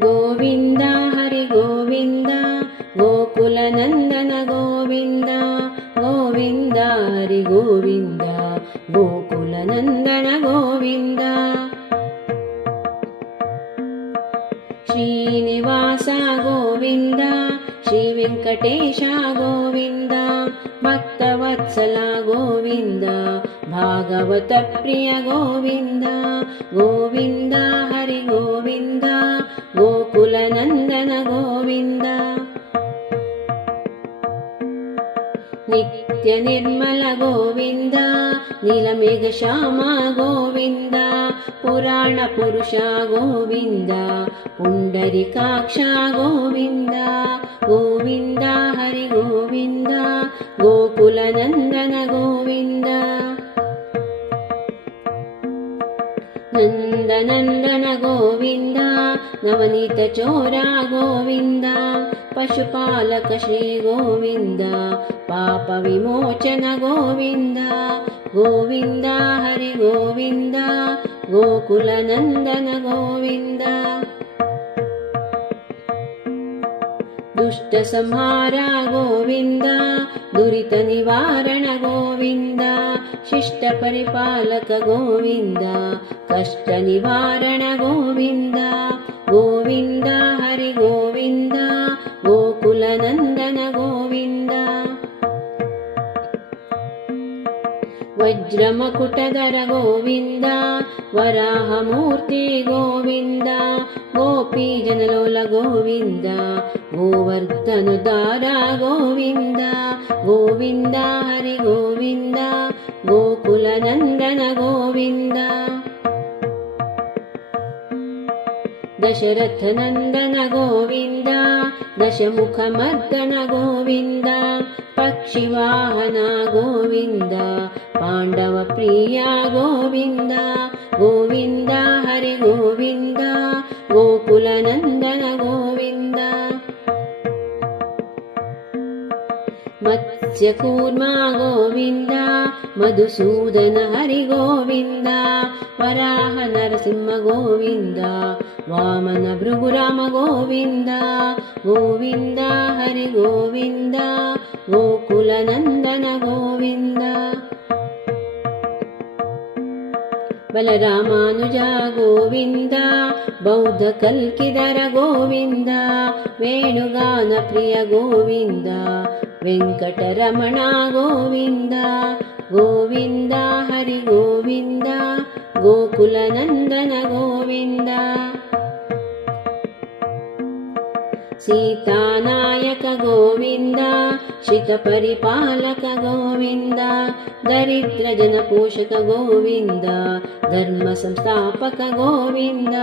ಗೋವಿಂದ ಹರಿ ಗೋವಿಂದ ಗೋಕುಲನಂದನ ಗೋವಿಂದ ಗೋವಿಂದ ಹರಿ ಗೋವಿಂದ ಗೋಕುಲನಂದನ ಗೋವಿಂದ ಶ್ರೀನಿವಾಸ ಗೋವಿಂದ ಶ್ರೀ ವೆಂಕಟೇಶ ಗೋವಿಂದ ಭಕ್ತವತ್ಸಲ ಗೋವಿಂದ ಭಾಗವತ ಪ್ರಿಯ ಗೋವಿಂದ ಗೋವಿಂದ ಹರಿ ಗೋವಿಂದ ಗೋಕುಲನಂದನ ಗೋವಿಂದ ನಿತ್ಯ ನಿರ್ಮಲ ಗೋವಿಂದ ನೀಲಮೇಘ ಶ್ಯಾಮ ಗೋವಿಂದ ಪುರಾಣ ಪುರುಷ ಗೋವಿಂದ ಪುಂಡರಿಕಾಕ್ಷ ಗೋವಿಂದ ಗೋವಿಂದ ಹರಿ ಗೋವಿಂದ ಗೋಕುಲನಂದನ ಗೋವಿಂದ ನಂದನಂದನ ಗೋವಿಂದ ನವನೀತ ಚೋರ ಗೋವಿಂದ ಪಶುಪಾಲಕ ಶ್ರೀ ಗೋವಿಂದ ಪಾಪ ವಿಮೋಚನ ಗೋವಿಂದ ಗೋವಿಂದ ಹರಿ ಗೋವಿಂದ ಗೋಕುಲನಂದನ ಗೋವಿಂದ ದುಷ್ಟ ಸಂಹಾರ ಗೋವಿಂದ ದುರಿತ ನಿವಾರಣ ಗೋವಿಂದ ಶಿಷ್ಟ ಪರಿಪಾಲಕ ಗೋವಿಂದ ಕಷ್ಟ ನಿವಾರಣ ಗೋವಿಂದ ಗೋವಿಂದ ಹರಿ ಗೋವಿಂದ ಗೋಕುಲನಂದನ ಗೋವಿಂದ ವಜ್ರಮಕುಟಧರ ಗೋವಿಂದ ವರಾಹಮೂರ್ತಿ ಗೋವಿಂದ ಗೋಪಿ ಜನಲೋಲ ಗೋವಿಂದ ಗೋವರ್ಧನುದಾರ ಗೋವಿಂದ ಗೋವಿಂದ ಹರಿ ಗೋವಿಂದ ಗೋಕುಲನಂದನ ಗೋವಿಂದ ದಶರಥ ನಂದನ ಗೋವಿಂದ ದಶಮುಖ ಮರ್ದನ ಗೋವಿಂದ ಪಕ್ಷಿವಾಹನ ಗೋವಿಂದ ಪಾಂಡವ ಪ್ರಿಯ ಗೋವಿಂದ ಗೋವಿಂದ ಹರಿ ಗೋವಿಂದ ಗೋಕುಲನಂದನ ಗೋವಿಂದ ಮತ್ಸ್ಯಕೂರ್ಮ ಗೋವಿಂದ ಮಧುಸೂದನ ಹರಿ ಗೋವಿಂದ ವರಾಹ ನರಸಿಂಹ ಗೋವಿಂದ ವಾಮನ ಭೃಗುರಾಮ ಗೋವಿಂದ ಗೋವಿಂದ ಹರಿ ಗೋವಿಂದ ಗೋಕುಲನಂದನ ಗೋವಿಂದ ಬಲರಾಮಾನುಜ ಗೋವಿಂದ ಬೌದ್ಧ ಕಲ್ಕಿದರ ಗೋವಿಂದ ವೇಣುಗಾನ ಪ್ರಿಯ ಗೋವಿಂದ ವೆಂಕಟರಮಣ ಗೋವಿಂದ ಗೋವಿಂದ ಹರಿ ಗೋವಿಂದ ಗೋಕುಲನಂದನ ಗೋವಿಂದ ಸೀತಾನಾಯಕ ಗೋವಿಂದ ಶ್ರಿತ ಪರಿಪಾಲಕ ಗೋವಿಂದ ದರಿದ್ರ ಜನ ಪೋಷಕ ಗೋವಿಂದ ಧರ್ಮ ಸಂಸ್ಥಾಪಕ ಗೋವಿಂದ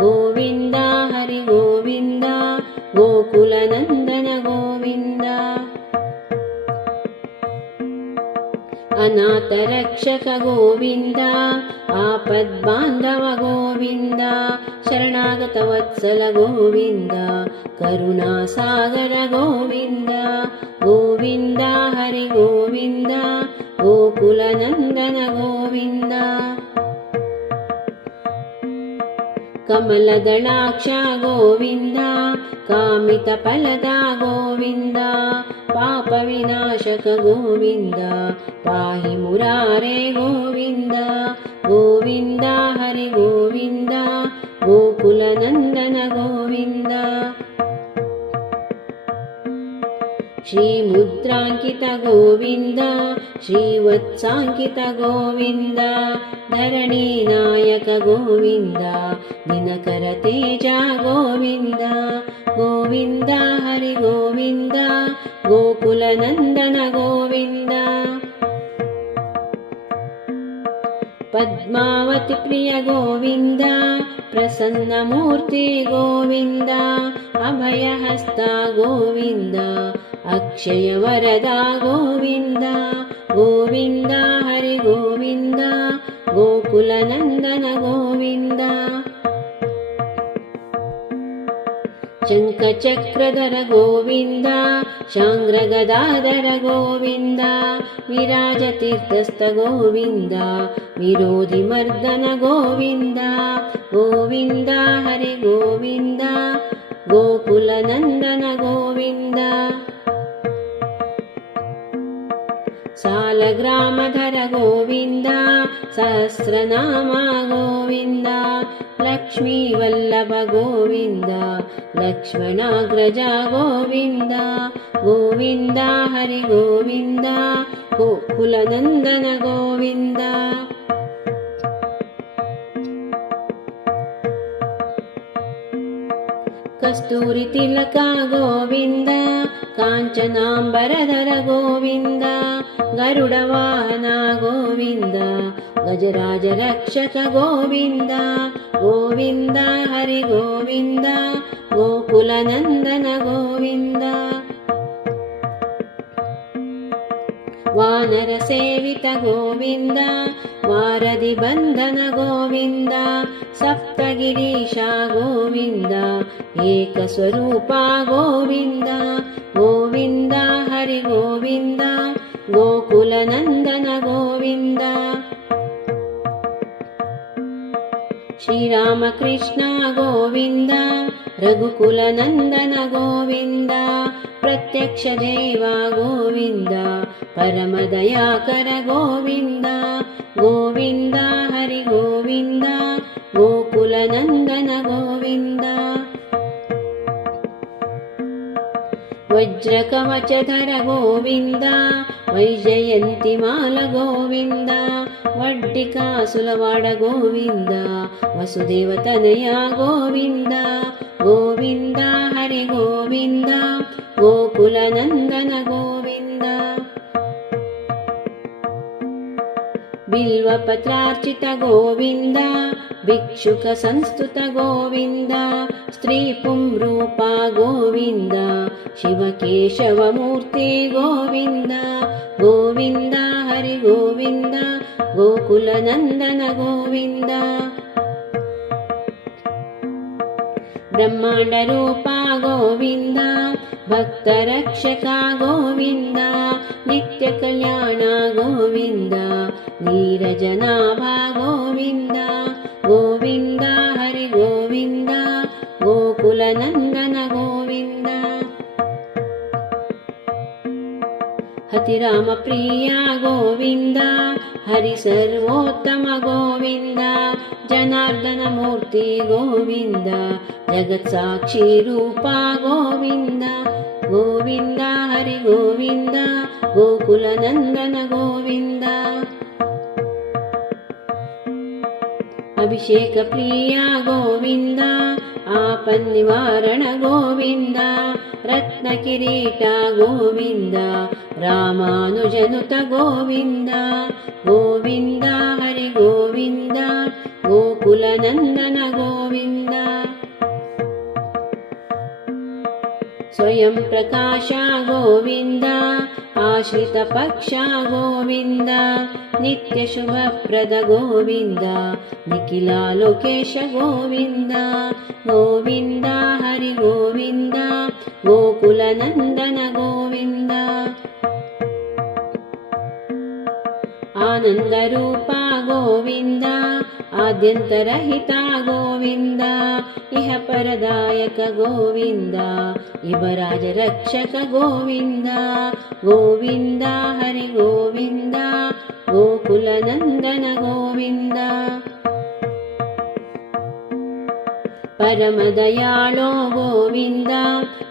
ಗೋವಿಂದ ಹರಿ ಗೋವಿಂದ ಗೋಕುಲನಂದನ ಗೋವಿಂದ ಅನಾಥ ರಕ್ಷಕ ಗೋವಿಂದ ಆಪದ್ಬಾಂಧವ ಗೋವಿಂದ ಶರಣಾಗತ ವತ್ಸಲ ಗೋವಿಂದ ಕರುಣಾಸಾಗರ ಗೋವಿಂದ ಗೋವಿಂದ ಹರಿ ಗೋವಿಂದ ಗೋಕುಲನಂದನ ಗೋವಿಂದ ಕಮಲದಳಾಕ್ಷ ಗೋವಿಂದ ಕಾಮಿತ ಫಲದ ಗೋವಿಂದ ಪಾಪ ವಿನಾಶಕ ಗೋವಿಂದ ಪಾಹಿ ಮುರಾರೆ ಗೋವಿಂದ ಗೋವಿಂದ ಹರಿ ಗೋವಿಂದ ಗೋಕುಲನಂದನ ಗೋವಿಂದ ಶ್ರೀಮುದ್ರಾಂಕಿತ ಗೋವಿಂದ ಶ್ರೀವತ್ಸಾಂಕಿತ ಗೋವಿಂದ ಧರಣಿ ನಾಯಕ ಗೋವಿಂದ ದಿನಕರ ತೇಜ ಗೋವಿಂದ ಗೋವಿಂದ ಹರಿ ಗೋವಿಂದ ಗೋಕುಲನಂದನ ಗೋವಿಂದ ಪದ್ಮಾವತಿ ಪ್ರಿಯ ಗೋವಿಂದ ಪ್ರಸನ್ನ ಮೂರ್ತಿ ಗೋವಿಂದ ಅಭಯ ಹಸ್ತ ಗೋವಿಂದ ಅಕ್ಷಯ ವರದ ಗೋವಿಂದ ಗೋವಿಂದ ಹರಿ ಗೋವಿಂದ ಗೋಕುಲನಂದನ ಗೋವಿಂದ ಶಂಖಚಕ್ರಧರ ಗೋವಿಂದ शाङ्ग्रगदाधर गोविन्द विराजतीर्थस्थ गोविन्द विरोधिमर्दन गोविन्द गोविन्द हरि गोविन्द गोकुलनन्दन गोविन्द सालग्रामधर गोविन्द सहस्रनाम गोविन्द लक्ष्मीवल्लभ गोविन्द लक्ष्मणाग्रज गोविन्द गोविन्द हरि गोविन्द गोकुलनन्दन गोविन्द कस्तूरि तिलक गोविन्द काञ्चनाम्बरधर गोविन्द गरुडवाहन गोविन्द गजराज रक्षक गोविन्द गोविन्द हरि गोविन्द गोकुलनन्दन गोविन्द वानर सेवित गोविन्द वारधि बन्धन गोविन्द सप्तगिरीश गोविन्द एकस्वरूप गोविन्द गोविन्द हरि गोविन्द गोकुलनन्दन गोविन्द श्रीरामकृष्ण गोविन्द रघुकुलनन्दन गोविन्द प्रत्यक्ष देव गोविन्द परमदयाकर गोविन्द गोविन्द हरि गोविन्द गोकुलनन्दन गोविन्द वज्रकवचधर गोविन्द वैजयन्तिमाल गोविन्द वड्डिकासुलवाड गोविन्द वसुदेवतनया गोविन्द गोविन्द हरि गोविन्द गोकुलनन्दन गोविन्द बिल्वपत्रार्चित गोविन्द भिक्षुक संस्तुत गोविन्द स्त्रीपुंरूप गोविन्द शिवकेशवमूर्ति गोविन्द गोविन्द हरि गोविन्द गोकुलनन्दन गोविन्द ब्रह्माण्डरूप गोविन्द भक्तरक्षक गोविन्द नित्यकल्याण गोविन्द नीरजनाभ गोविन्द गोविन्द हरि गोविन्द गोकुलनन्दन गोविन्द हतिरामप्रिय गोविन्द हरि सर्वोत्तम गोविन्द जनार्दन मूर्ति गोविन्द जगत्साक्षी रूप गोविन्द गोविन्द हरि गोविन्द गोकुलनन्दन गोविन्द अभिषेक प्रिय गोविन्द आपन्निवारण गोविन्द रत्नकिरीट गोविन्द रामानुजनुत गोविन्द गोविन्द हरि गोविन्द गोकुलनन्दन गोविन्द स्वयं प्रकाश गोविन्द आश्रित पक्ष गोविन्द नित्य शुभप्रद गोविन्द निखिलालोकेश गोविन्द गोविन्द हरि गोविन्द गोकुलनन्दन गोविन्द आनन्दरूप गोविन्द आद्यन्तरहित गोविन्द इह परदायक गोविन्द इवराज रक्षक गोविन्द गोविन्द हरि गोविन्द गोकुलनन्दन गोविन्द परमदयाळो गोविन्द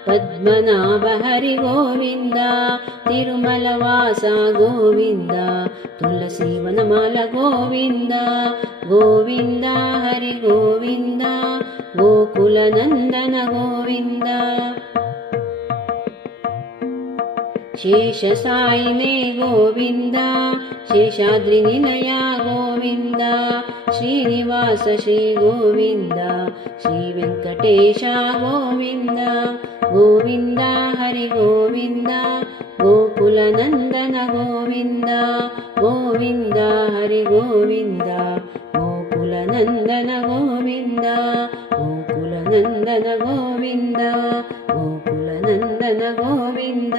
पद्मनाभ हरि गोविन्द तिरुमलवास गोविन्द तुलसीवनमाल गोविन्द गोविन्द हरि गोविन्द गोकुलनन्दन गोविन्द शेषसायिने गोविन्द शेषाद्रिनिलय गोविन्द श्रीनिवास श्री गोविन्द श्रीवेङ्कटेश गोविन्द गोविन्द हरि गोविन्द गोकुलनन्दन गोविन्द गोविन्द हरि गोविन्द गोकुलनन्दन गोविन्द गोकुलनन्दन गोविन्द गोकुलनन्दन ನಂದನ ಗೋವಿಂದ